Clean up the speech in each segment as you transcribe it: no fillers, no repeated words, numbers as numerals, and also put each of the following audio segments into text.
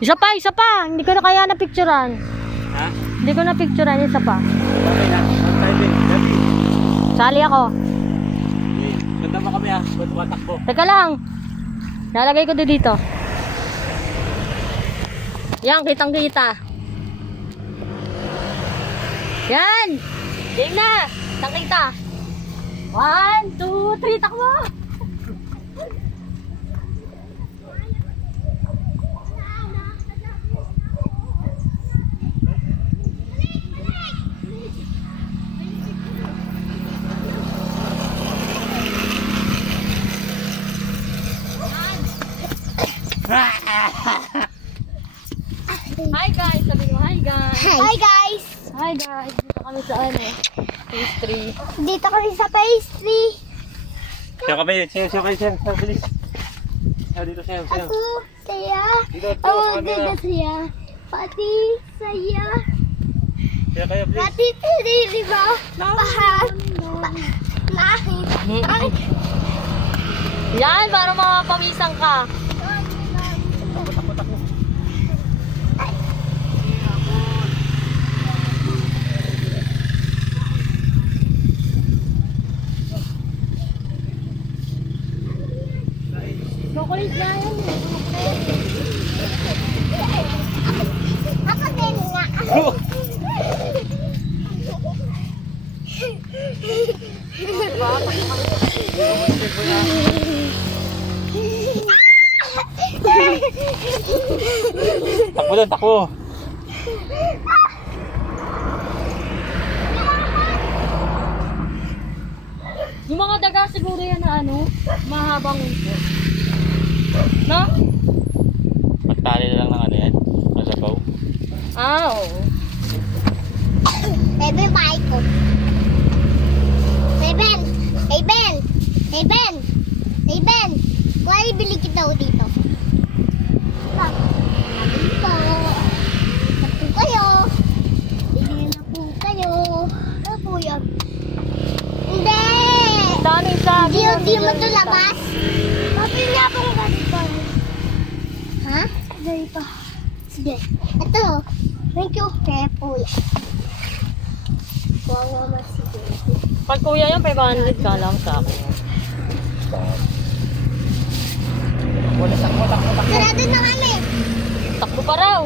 Isa pa, isa pa. Hindi ko na kaya na-picturean. Ha? Hindi ko na-picturean, isa pa. Okay na. Gabi. Sali ako. Ganda mo kami ha. Ba't tumatakbo? Teka lang. Lalagay ko dito. Yan, kitang-kita. Yan. Game na. Kitang-kita. 1, 2, 3, takbo. Hi guys, sabi mo hi guys. Hi guys! Hi guys, dito kami sa ano, pastry. Dito kami sa pastry. Siya kami. Siya kayo. Siya. Bilis. Siya dito. Siya. Ako, saya. Dito. Ako, dito saya. Pati saya. Siya kayo. Bilis. Pati tiri, di ba? Pahat. Lahit. Ay, Yan, para mapawisan ka. Takbo. Chocolate na yan. ako din nga. Takbo doon, takbo. Yung mga daga siguro yan na ano, mahabang uso. No? Magtali na lang ng ano yan. Masabaw. Ah, oo. Bebe, bye ko. Hey Ben! Hey Ben! Hey Ben! Hey Ben! Kuha ibili kita dito. Dito. Napo kayo. Bili na po kayo. Ano po yan? Hindi! Saan isa? Di mo ito labas. Papi niya pong ganito. Ha? Ganito. Sige. Ito. Thank you. Careful. Kuha nga mas sige. Pag kuya yan, 500 ka lang sa akin. Takbo. Sarado na kami. Takbo pa raw.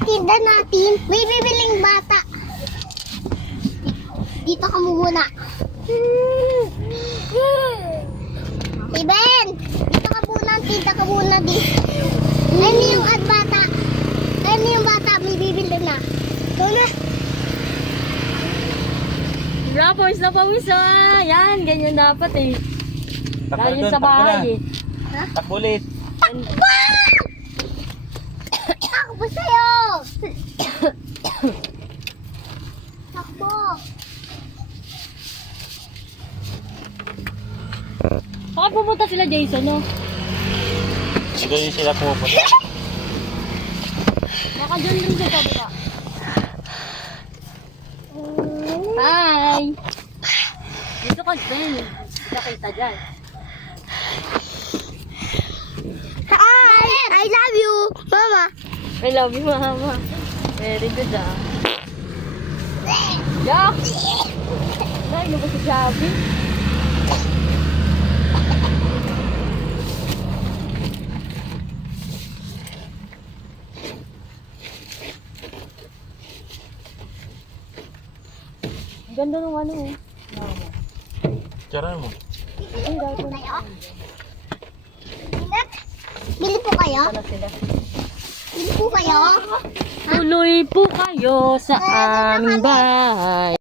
Tinda natin. May bibiling bata. Dito ka muna. Hey Ben! Dito ka muna. Tinda ka muna dito. Ano yung ad bata? Ano yung bata? May bibili na. Doon na. Pawis na pawis ah. Yan, ganyan dapat eh. Takbo Lalo doon, sa bahay eh. Takbo ulit. Takbo sa'yo! Takbo! Baka pumunta sila Jason, no? Doon yung sila pupunta. Baka dyan rin sa kabila. Hi! Dito ka dyan. Nakita dyan. Hi! I love you! Mama! I love you, mama. Very good ah. Yak! Ay, ano ba si Javi? Ganda ng ano eh. Tira mo. Ang ganda ng Kayo? Bili po kayo? ano sila. Bili po kayo? Tuloy po kayo sa aming bahay.